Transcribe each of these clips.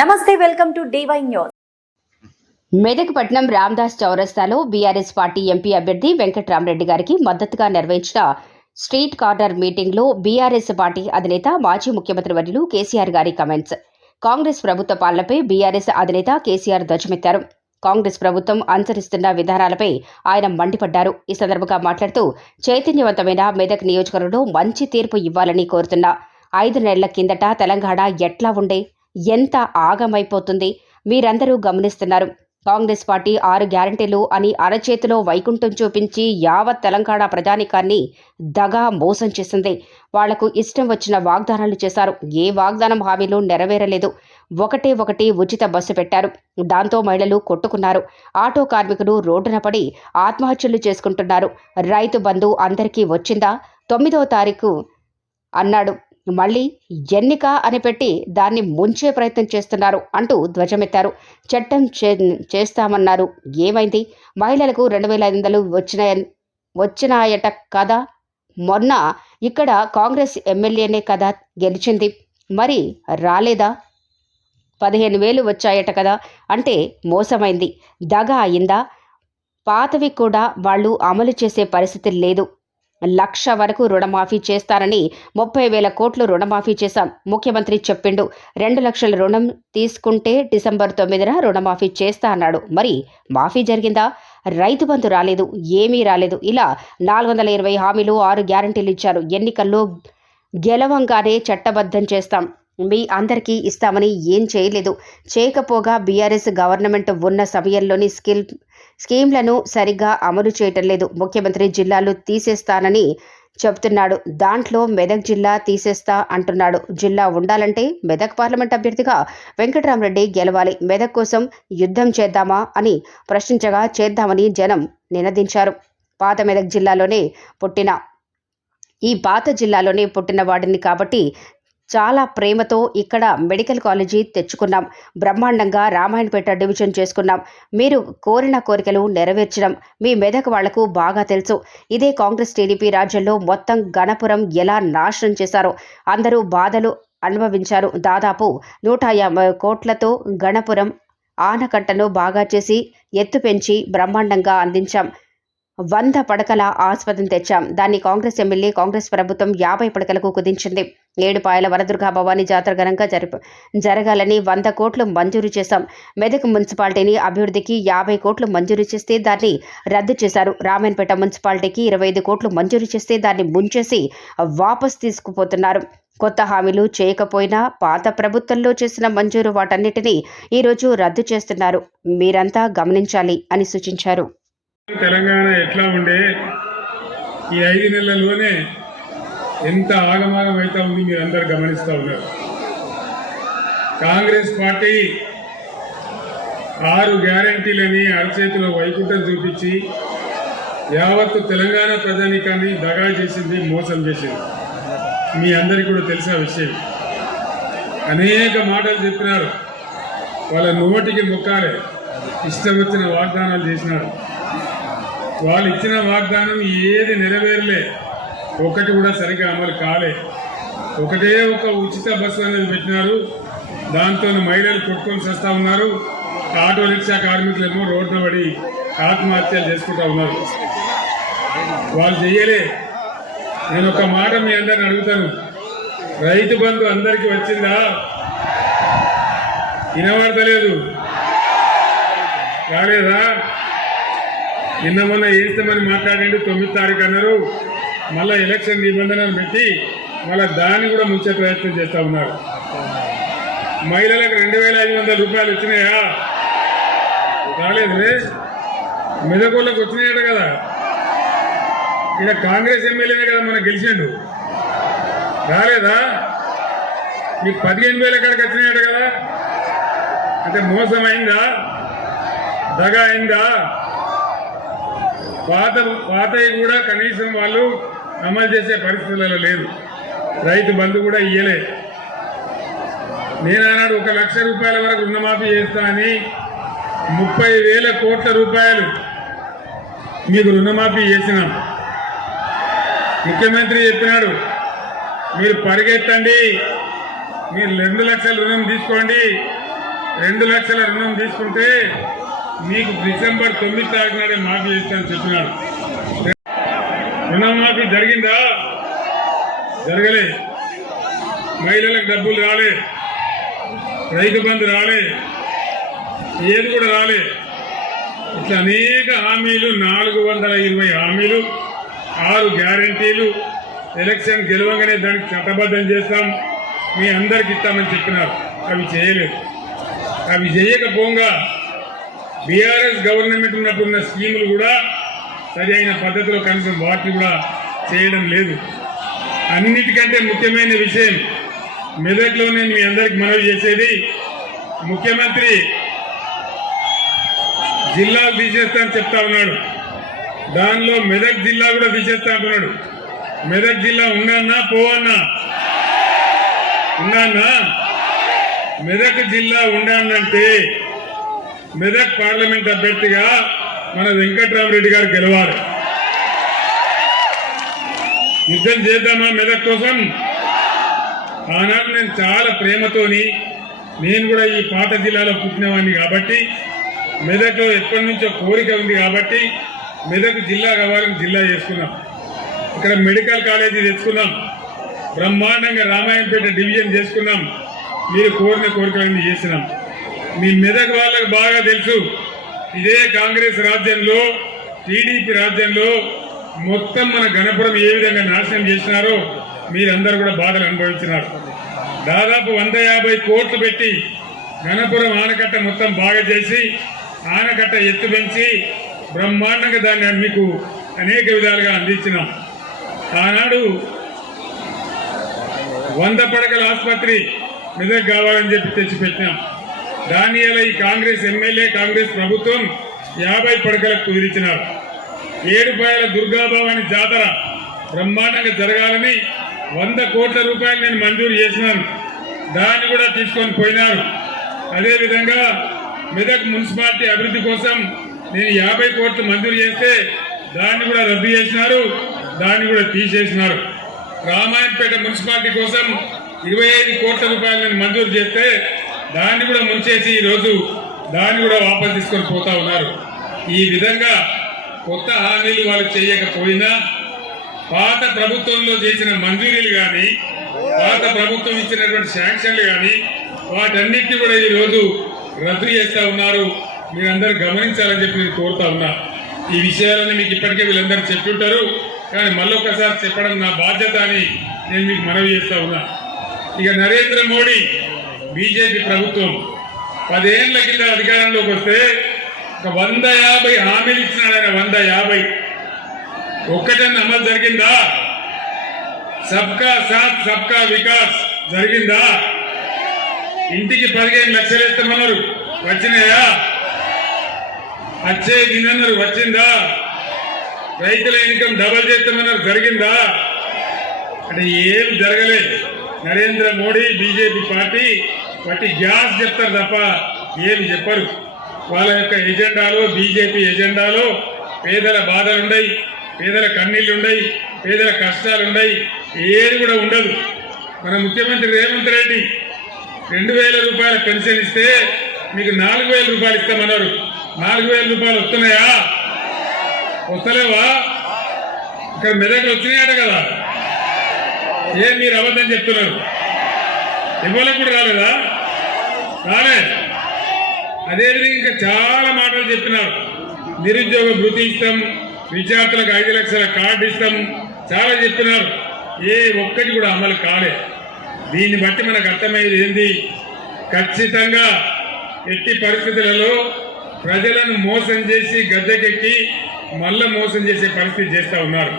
నమస్తే welcome to D Y news. Medakpatnam Ramdas చౌరస్తాలో BRS party MP అభ్యర్థి వెంకట్రామరెడ్డి గారికి మద్దతుగా నిర్వహించిన స్ట్రీట్ కార్నర్ మీటింగ్లో బీఆర్ఎస్ పార్టీ అధినేత మాజీ ముఖ్యమంత్రి వర్యులు కేసీఆర్ గారి కమెంట్స్. కాంగ్రెస్ ప్రభుత్వ పాలనపై బీఆర్ఎస్ అధినేత కేసీఆర్ ధ్వజమెత్తారు. కాంగ్రెస్ ప్రభుత్వం అనుసరిస్తున్న విధానాలపై ఆయన మండిపడ్డారు. ఈ సందర్భంగా మాట్లాడుతూ చైతన్యవంతమైన మెదక్ నియోజకవర్గంలో మంచి తీర్పు ఇవ్వాలని కోరుతున్నా ఐదు నెలల కిందట తెలంగాణ ఎట్లా ఉండే? ఎంత ఆగమైపోతుంది? మీరందరూ గమనిస్తున్నారు. కాంగ్రెస్ పార్టీ ఆరు గ్యారంటీలు అని అరచేతిలో వైకుంఠం చూపించి యావత్ తెలంగాణ ప్రజానికాన్ని దగా మోసం చేసింది. వాళ్ళకు ఇష్టం వచ్చిన వాగ్దానాలు చేశారు. ఏ వాగ్దానం హామీలు నెరవేరలేదు. ఒకటే ఒకటి ఉచిత బస్సు పెట్టారు. దాంతో మహిళలు కొట్టుకున్నారు. ఆటో కార్మికులు రోడ్డున పడి ఆత్మహత్యలు చేసుకుంటున్నారు. రైతు బంధు అందరికీ వచ్చిందా? తొమ్మిదో తారీఖు అన్నాడు. మళ్ళీ ఎన్నిక అని పెట్టి దాన్ని ముంచే ప్రయత్నం చేస్తున్నారు అంటూ ధ్వజమెత్తారు. చట్టం చే- చేస్తామన్నారు. ఏమైంది? మహిళలకు రెండు వేల ఐదు వందలు వచ్చిన వచ్చినాయట కదా? మొన్న ఇక్కడ కాంగ్రెస్ ఎమ్మెల్యేనే కదా గెలిచింది. మరి రాలేదా? పదిహేను వేలు వచ్చాయట కదా? అంటే మోసమైంది. దగ అయిందా? పాతవి కూడా వాళ్ళు అమలు చేసే పరిస్థితి లేదు. లక్ష వరకు రుణమాఫీ చేస్తారని ముప్పై వేల కోట్లు రుణమాఫీ చేశాం. ముఖ్యమంత్రి చెప్పిండు రెండు లక్షల రుణం తీసుకుంటే డిసెంబర్ తొమ్మిదిన రుణమాఫీ చేస్తా అన్నాడు. మరి మాఫీ జరిగిందా? రైతు బంధు రాలేదు ఏమీ రాలేదు. ఇలా నాలుగు వందల ఇరవై హామీలు ఆరు గ్యారంటీలు ఇచ్చారు. ఎన్నికల్లో గెలవంగానే చట్టబద్ధం చేస్తాం. మీ అందరికీ ఇస్తామని ఏం చేయలేదు. చేయకపోగా బీఆర్ఎస్ గవర్నమెంట్ ఉన్న సమయంలోని స్కిల్ స్కీమ్లను సరిగ్గా అమలు చేయటం లేదు. ముఖ్యమంత్రి జిల్లాలు తీసేస్తానని చెప్తున్నాడు. దాంట్లో మెదక్ జిల్లా తీసేస్తా అంటున్నాడు. జిల్లా ఉండాలంటే మెదక్ పార్లమెంట్ అభ్యర్థిగా వెంకటరామరెడ్డి గెలవాలి. మెదక్ కోసం యుద్ధం చేద్దామా అని ప్రశ్నించగా చేద్దామని జనం నినదించారు. పాత మెదక్ జిల్లాలోనే పుట్టిన ఈ పాత జిల్లాలోనే పుట్టిన వాడిని కాబట్టి చాలా ప్రేమతో ఇక్కడ మెడికల్ కాలేజీ తెచ్చుకున్నాం. బ్రహ్మాండంగా రామాయణపేట డివిజన్ చేసుకున్నాం. మీరు కోరిన కోరికలు నెరవేర్చడం మీ మెదక్ వాళ్ళకు బాగా తెలుసు. ఇదే కాంగ్రెస్ టీడీపీ రాజ్యంలో మొత్తం గణపురం ఎలా నాశనం చేశారో అందరూ బాధలు అనుభవించారు. దాదాపు నూట యాభై కోట్లతో గణపురం ఆనకట్టను బాగా చేసి ఎత్తు పెంచి బ్రహ్మాండంగా అందించాం. వంద పడకల ఆస్పదం తెచ్చాం. దాన్ని కాంగ్రెస్ ఎమ్మెల్యే కాంగ్రెస్ ప్రభుత్వం యాభై పడకలకు కుదించింది. ఏడుపాయల వరదుర్గా భవానీ జాతర ఘనంగా జరిప జరగాలని వంద కోట్లు మంజూరు చేశాం. మెదక్ మున్సిపాలిటీని అభివృద్ధికి యాభై కోట్లు మంజూరు చేస్తే దాన్ని రద్దు చేశారు. రామేనపేట మున్సిపాలిటీకి ఇరవై ఐదు కోట్లు మంజూరు చేస్తే దాన్ని ముంచేసి వాపస్ తీసుకుపోతున్నారు. కొత్త హామీలు చేయకపోయినా పాత ప్రభుత్వంలో చేసిన మంజూరు వాటన్నిటినీ ఈరోజు రద్దు చేస్తున్నారు. మీరంతా గమనించాలి అని సూచించారు. తెలంగాణ ఎట్లా ఉండే? ఈ ఐదు నెలల్లోనే ఎంత ఆగమాగం అయితే ఉంది మీరు అందరు గమనిస్తూ ఉన్నారు. కాంగ్రెస్ పార్టీ ఆరు గ్యారంటీలని అరచేతిలో వైకుంఠం చూపించి యావత్తు తెలంగాణ ప్రజానీకాన్ని దగా చేసింది మోసం చేసింది. మీ అందరికీ కూడా తెలిసిన విషయం. అనేక మాటలు చెప్పినారు. వాళ్ళ నోటికి మొక్కాలే. ఇష్టం వచ్చిన వాగ్దానాలు చేసినారు. వాళ్ళు ఇచ్చిన వాగ్దానం ఏది నెరవేరలే. ఒకటి కూడా సరిగ్గా అమలు కాలే. ఒకటే ఒక ఉచిత బస్సు అనేది పెట్టినారు. దాంతో మహిళలు కొట్టుకొని చేస్తూ ఉన్నారు. ఆటో రిక్షా కార్మికులేమో రోడ్డున పడి ఆత్మహత్యలు చేసుకుంటా ఉన్నారు. వాళ్ళు చెయ్యలే. నేను ఒక మాట మీ అందరిని అడుగుతాను. రైతు బంధు అందరికీ వచ్చిందా? వినబడతలేదు. రాలేదా? నిన్న మొన్న వేస్తామని మాట్లాడండి తొమ్మిది తారీఖు అన్నారు. మళ్ళీ ఎలక్షన్ నిబంధనలు పెట్టి మళ్ళీ దాన్ని కూడా ముంచే ప్రయత్నం చేస్తూ ఉన్నారు. మహిళలకు రెండు వేల ఐదు వందల రూపాయలు వచ్చినాయా? రాలేదు రే మెదకోళ్ళకు వచ్చినాయట కదా. ఇక్కడ కాంగ్రెస్ ఎమ్మెల్యేనే కదా మనకు గెలిచిండు. రాలేదా? మీకు పదిహేను వేల ఎక్కడికి వచ్చినాయట కదా. అంటే మోసం అయిందా దగ అయిందా పాత పాతవి కూడా కనీసం వాళ్ళు అమలు చేసే పరిస్థితులలో లేదు. రైతు బంధు కూడా ఇయ్యలేదు నేను ఆనాడు ఒక లక్ష రూపాయల వరకు రుణమాఫీ చేస్తా అని ముప్పై వేల కోట్ల రూపాయలు మీకు రుణమాఫీ చేసినాం. ముఖ్యమంత్రి చెప్పినాడు మీరు పరిగెత్తండి మీరు రెండు లక్షల రుణం తీసుకోండి రెండు లక్షల రుణం తీసుకుంటే మీకు డిసెంబర్ తొమ్మిది తారీఖు నాడే మాఫీ చేస్తానని చెప్పినాడు. రుణమాఫీ జరిగిందా? జరగలే. మహిళలకు డబ్బులు రాలే. రైతు బంధు రాలే. ఏది కూడా రాలే. ఇట్లా అనేక హామీలు నాలుగు వందల ఇరవై హామీలు ఆరు గ్యారంటీలు ఎలక్షన్ గెలవగానే దానికి చట్టబద్ధం చేస్తాం. మీ అందరికి ఇస్తామని చెప్పినారు. అవి చేయలేదు. అవి చేయకపోగా బీఆర్ఎస్ గవర్నమెంట్ ఉన్నప్పుడు ఉన్న స్కీములు కూడా సరి అయిన పద్ధతిలో కనీసం వాటిని కూడా చేయడం లేదు. అన్నిటికంటే ముఖ్యమైన విషయం మెదక్లో నేను మీ అందరికి మనవి చేసేది ముఖ్యమంత్రి జిల్లాలు తీసేస్తా అని చెప్తా ఉన్నాడు. దానిలో మెదక్ జిల్లా కూడా తీసేస్తా అంటున్నాడు. మెదక్ జిల్లా ఉన్నానా పోవన్నా? ఉన్నానా మెదక్ జిల్లా ఉండానంటే మెదక్ పార్లమెంట్ అభ్యర్థిగా మన వెంకట్రామరెడ్డి గారు గెలవాలి. యుద్ధం చేద్దామా మెదక్ కోసం? ఆనాడు నేను చాలా ప్రేమతోని నేను కూడా ఈ పాత జిల్లాలో పుట్టినవాడిని కాబట్టి మెదక్లో ఎప్పటి నుంచో కోరిక ఉంది కాబట్టి మెదక్ జిల్లా కావాలని జిల్లా చేసుకున్నాం. ఇక్కడ మెడికల్ కాలేజీ తెచ్చుకున్నాం. బ్రహ్మాండంగా రామాయణపేట డివిజన్ చేసుకున్నాం. మీరు కోరిన కోరికలన్నీ చేసినాం. మీ మెదక్ వాళ్ళకు బాగా తెలుసు. ఇదే కాంగ్రెస్ రాజ్యంలో టీడీపీ రాజ్యంలో మొత్తం మన గణపురం ఏ విధంగా నాశనం చేసినారో మీరందరూ కూడా బాధలు అనుభవించినారు. దాదాపు వంద యాభై కోట్లు పెట్టి గణపురం ఆనకట్ట మొత్తం బాగా చేసి ఆనకట్ట ఎత్తు పెంచి బ్రహ్మాండంగా దాన్ని మీకు అనేక విధాలుగా అందించినాం. ఆనాడు వంద పడకల ఆసుపత్రి మెదక్ కావాలని చెప్పి తెచ్చిపెట్టినాం. దాని ఈ కాంగ్రెస్ ఎమ్మెల్యే కాంగ్రెస్ ప్రభుత్వం యాభై పడకలకు కుదిరించినారు ఏడుపాయల దుర్గాభవాని జాతర బ్రహ్మాండంగా జరగాలని వంద కోట్ల రూపాయలు నేను మంజూరు చేసినాను. దాన్ని కూడా తీసుకొని పోయినారు. అదేవిధంగా మెదక్ మున్సిపాలిటీ అభివృద్ధి కోసం నేను యాభై కోట్లు మంజూరు చేస్తే దాన్ని కూడా రద్దు చేసినారు దాన్ని కూడా తీసేసినారు. రామాయణపేట మున్సిపాలిటీ కోసం ఇరవై ఐదు కోట్ల రూపాయలు నేను మంజూరు చేస్తే దాన్ని కూడా ముంచేసి ఈరోజు దాన్ని కూడా వాపసు తీసుకొని పోతా ఉన్నారు. ఈ విధంగా కొత్త హామీలు వాళ్ళు చేయకపోయినా పాత ప్రభుత్వంలో చేసిన మంజూరీలు కానీ పాత ప్రభుత్వం ఇచ్చినటువంటి శాంక్షన్లు కానీ వాటన్నిటిని కూడా ఈరోజు రద్దు చేస్తా ఉన్నారు. మీరందరూ గమనించాలని చెప్పి నేను కోరుతా ఉన్నా. ఈ విషయాలన్నీ మీకు ఇప్పటికే వీళ్ళందరూ చెప్తుంటారు. కానీ మళ్ళొకసారి చెప్పడం నా బాధ్యత అని నేను మీకు మనవి చేస్తా ఉన్నా. ఇక నరేంద్ర మోడీ బీజేపీ ప్రభుత్వం పదేళ్ళ కింద అధికారంలోకి వస్తే వంద యాభై హామీలు ఇచ్చినాడు ఆయన వంద యాభై. ఒక్కటన్నా అమలు జరిగిందా? సబ్కా సాత్ సబ్కా వికాస్ జరిగిందా? ఇంటికి పదిహేను లక్షలు ఇస్తామన్నారు వచ్చినాయా? వచ్చే దినన్నారు వచ్చిందా? రైతుల ఇన్కమ్ డబల్ చేస్తామన్నారు జరిగిందా? అంటే ఏం జరగలేదు. నరేంద్ర మోడీ బీజేపీ పార్టీ వాటి గ్యాస్ చెప్తారు తప్ప ఏమి చెప్పరు. వాళ్ళ యొక్క ఎజెండాలో బీజేపీ ఎజెండాలో పేదల బాధలుండయి పేదల కన్నీళ్ళుండయి పేదల కష్టాలుండయి ఏది కూడా ఉండదు. మన ముఖ్యమంత్రి రేవంత్ రెడ్డి రెండు వేల రూపాయల పెన్షన్ ఇస్తే మీకు నాలుగు వేల రూపాయలు ఇస్తామన్నారు. నాలుగు వేల రూపాయలు వస్తున్నాయా? వస్తలేవా? ఇక్కడ మెదక్ వచ్చినాయట కదా. ఏం మీరు అబద్ధం చెప్తున్నారు? ఇవ్వలకు కూడా రాలేదా? రాలే. అదేవిధంగా ఇంకా చాలా మాటలు చెప్పినారు. నిరుద్యోగ భృతి ఇస్తాం విద్యార్థులకు ఐదు లక్షల కార్డు ఇస్తాం చాలా చెప్పినారు. ఏ ఒక్కటి కూడా అమలు కాలే. దీన్ని బట్టి మనకు అర్థమయ్యేది ఏంది? ఖచ్చితంగా ఎట్టి పరిస్థితులలో ప్రజలను మోసం చేసి గద్దెకెక్కి మళ్ళా మోసం చేసే పరిస్థితి చేస్తూ ఉన్నారు.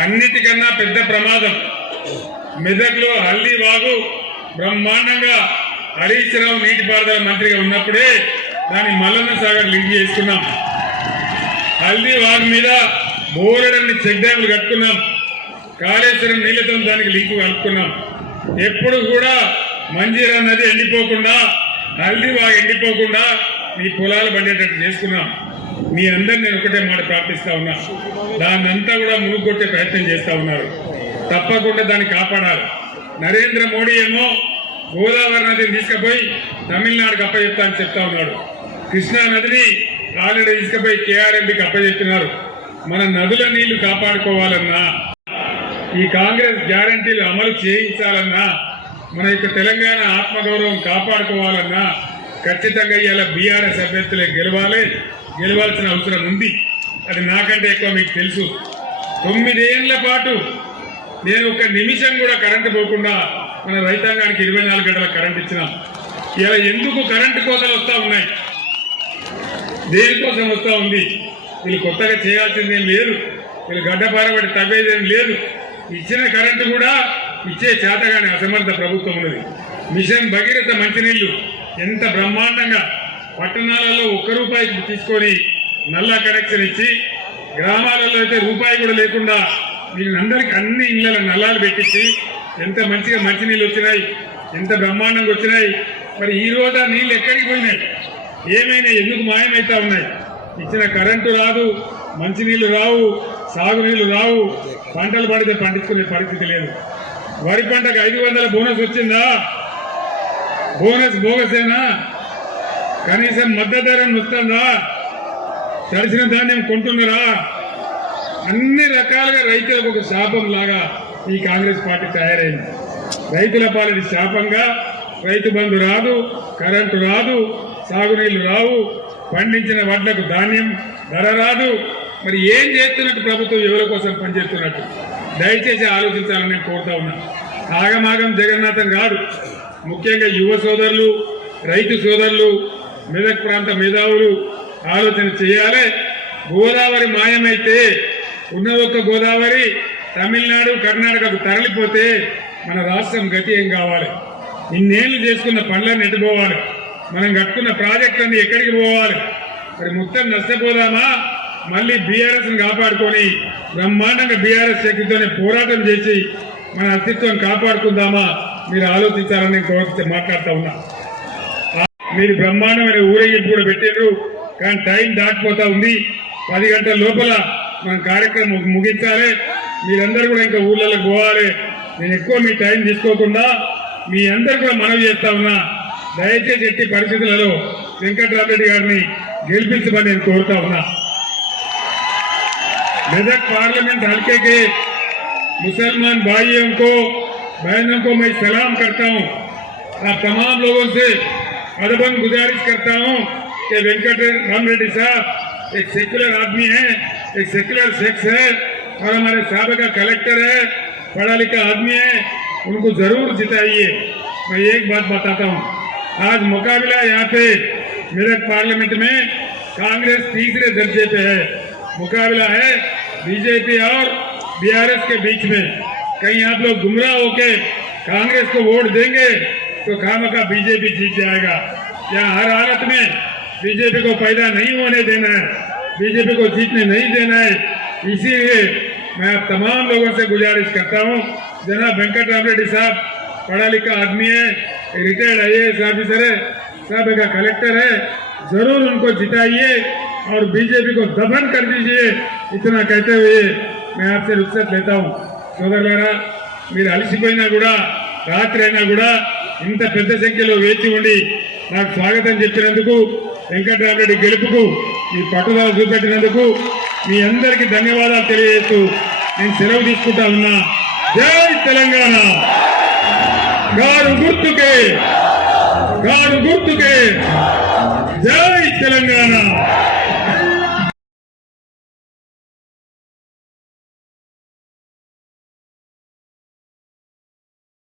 అన్నిటికన్నా పెద్ద ప్రమాదం. మెదక్లో హల్దీ వాగు బ్రహ్మాండంగా హరీష్ రావు నీటిపారుదల మంత్రిగా ఉన్నప్పుడే దాన్ని మల్లన్న సాగర్ లింక్ చేసుకున్నాం. హల్దీ వాగ్ మీద బోలెడన్ని చెక్ డ్యాములు కట్టుకున్నాం. కాళేశ్వరం నీళ్ళతో దానికి లింకు కలుపుకున్నాం ఎప్పుడు కూడా మంజీరా నది ఎండిపోకుండా హల్దీ వాగ్ ఎండిపోకుండా మీ పొలాలు పండేటట్టు చేసుకున్నాం. మీ అందరు నేను ఒకటే మాట ప్రార్థిస్తా ఉన్నా. దాన్నంతా కూడా మునుగొట్టే ప్రయత్నం చేస్తా ఉన్నారు. తప్పకుండా దాన్ని కాపాడాలి. నరేంద్ర మోడీ ఏమో గోదావరి నదిని తీసుకుపోయి తమిళనాడుకి అప్పచెప్తా అని చెప్తా ఉన్నాడు. కృష్ణా నదిని ఆల్రెడీ తీసుకుపోయి కేఆర్ఎంపీకి అప్పచెప్తున్నారు మన నదుల నీళ్ళు కాపాడుకోవాలన్నా ఈ కాంగ్రెస్ గ్యారంటీలు అమలు చేయించాలన్నా మన యొక్క తెలంగాణ ఆత్మగౌరవం కాపాడుకోవాలన్నా ఖచ్చితంగా ఇవాళ బీఆర్ఎస్ అభ్యర్థులే గెలవాలి గెలవాల్సిన అవసరం ఉంది. అది నాకంటే ఎక్కువ మీకు తెలుసు. తొమ్మిదేళ్ళ పాటు నేను ఒక నిమిషం కూడా కరెంటు పోకుండా మన రైతాంగానికి ఇరవై నాలుగు గంటల కరెంట్ ఇచ్చినాం. ఇలా ఎందుకు కరెంటు కోతలు వస్తూ ఉన్నాయి? దేనికోసం వస్తూ ఉంది? వీళ్ళు కొత్తగా చేయాల్సిందేం లేదు. వీళ్ళు గడ్డపారబడి తగ్గేదేం లేదు. ఇచ్చిన కరెంటు కూడా ఇచ్చే చేతగానే అసమర్థ ప్రభుత్వం ఉన్నది. మిషన్ భగీరథ మంచినీళ్ళు ఎంత బ్రహ్మాండంగా పట్టణాలలో ఒక్క రూపాయికి తీసుకొని నల్ల కనెక్షన్ ఇచ్చి గ్రామాలలో అయితే రూపాయి కూడా లేకుండా వీళ్ళందరికీ అన్ని ఇళ్ళ నల్లాలు పెట్టించి ఎంత మంచిగా మంచినీళ్ళు వచ్చినాయి ఎంత బ్రహ్మాండంగా వచ్చినాయి. మరి ఈ రోజు ఆ నీళ్ళు ఎక్కడికి పోయినాయి? ఏమైనా ఎందుకు మాయమైతా ఉన్నాయి? ఇచ్చిన కరెంటు రాదు మంచినీళ్ళు రావు సాగునీళ్ళు రావు. పంటలు పడితే పండించుకునే పరిస్థితి లేదు. వరి పంటకు ఐదు వందల బోనస్ వచ్చిందా? బోనస్ బోగసేనా? కనీసం మద్దతు ధర వస్తుందా? తడిసిన ధాన్యం కొంటున్నారా? అన్ని రకాలుగా రైతులకు ఒక శాపం లాగా ఈ కాంగ్రెస్ పార్టీ తయారైంది. రైతుల పాలన శాపంగా రైతు బంధు రాదు కరెంటు రాదు సాగునీళ్ళు రావు పండించిన వడ్లకు ధాన్యం ధర రాదు. మరి ఏం చేస్తున్నట్టు ప్రభుత్వం ఎవరి కోసం పనిచేస్తున్నట్టు? దయచేసి ఆలోచించాలని నేను కోరుతా ఉన్నా. ఆగమాగం జగన్నాథం కాదు. ముఖ్యంగా యువ సోదరులు రైతు సోదరులు మెదక్ ప్రాంత మేధావులు ఆలోచన చేయాలి. గోదావరి మాయమైతే ఉన్న ఒక్క గోదావరి తమిళనాడు కర్ణాటకకు తరలిపోతే మన రాష్ట్రం గతి ఏం కావాలి? ఇన్నేళ్ళు చేసుకున్న పనులన్నీ ఎట్టుకోవాలి మనం కట్టుకున్న ప్రాజెక్టులన్నీ ఎక్కడికి పోవాలి? మరి మొత్తం నష్టపోదామా? మళ్ళీ బీఆర్ఎస్ని కాపాడుకొని బ్రహ్మాండంగా బీఆర్ఎస్ శక్తితోనే పోరాటం చేసి మన అస్తిత్వం కాపాడుకుందామా? మీరు ఆలోచించాలని నేను కోరితే మాట్లాడుతూ ఉన్నా. మీరు బ్రహ్మాండమైన ఊరేగింపు కూడా పెట్టారు కానీ టైం దాటిపోతా ఉంది. పది గంటల లోపల మనం కార్యక్రమం ముగించాలి. మీరందరూ కూడా ఇంకా ఊళ్ళలోకి పోవాలి నేను ఎక్కువ మీ టైం తీసుకోకుండా మీ అందరు కూడా మనవి చేస్తా ఉన్నా దయచేసి ఎట్టి పరిస్థితులలో వెంకట్రామరెడ్డి గారిని గెలిపించమని నేను కోరుతా ఉన్నా मेदक पार्लियामेंट हल्के के मुसलमान भाइयों को बहनों को मैं सलाम करता हूं आप तमाम लोगों से अदबन गुजारिश करता हूं कि वेंकट राम रेड्डी साहब एक सेक्युलर आदमी है एक सेक्युलर सेक्स है और हमारे सबका कलेक्टर है पढ़ा लिखा आदमी है, उनको ज़रूर जिताइए। मैं एक बात बताता हूँ। आज मुकाबला यहाँ पे मेरठ पार्लियामेंट में कांग्रेस तीसरे दर्जे पे है। मुकाबला है बीजेपी और बीआरएस के बीच में। कहीं आप लोग गुमराह होके कांग्रेस को वोट देंगे तो खाम का बीजेपी जीत जाएगा। यहाँ हर हालत में बीजेपी को पैदा नहीं होने देना है, बीजेपी को जीतने नहीं देना है। इसीलिए मैं आप तमाम लोगों से गुजारिश करता हूँ जनाब वेंकट राम रेड्डी साहब पढ़ा लिखा आदमी है रिटायर्ड आई एस ऑफिसर है सब का कलेक्टर है जरूर उनको जिताइए और बीजेपी को दफन कर दीजिए इतना कहते हुए मैं आपसे रुख्सत लेता हूँ సోదరులారా మీరు అలసిపోయినా కూడా రాత్రి అయినా కూడా ఇంత పెద్ద సంఖ్యలో వేచి ఉండి నాకు స్వాగతం చెప్పినందుకు వెంకటరామరెడ్డి గెలుపుకు మీ పట్టుదల చూపెట్టినందుకు మీ అందరికీ ధన్యవాదాలు తెలియజేస్తూ నేను సెలవు తీసుకుంటా ఉన్నా. జై తెలంగాణ. గారు గుర్తుకే. గారు గుర్తుకే. జై తెలంగాణ.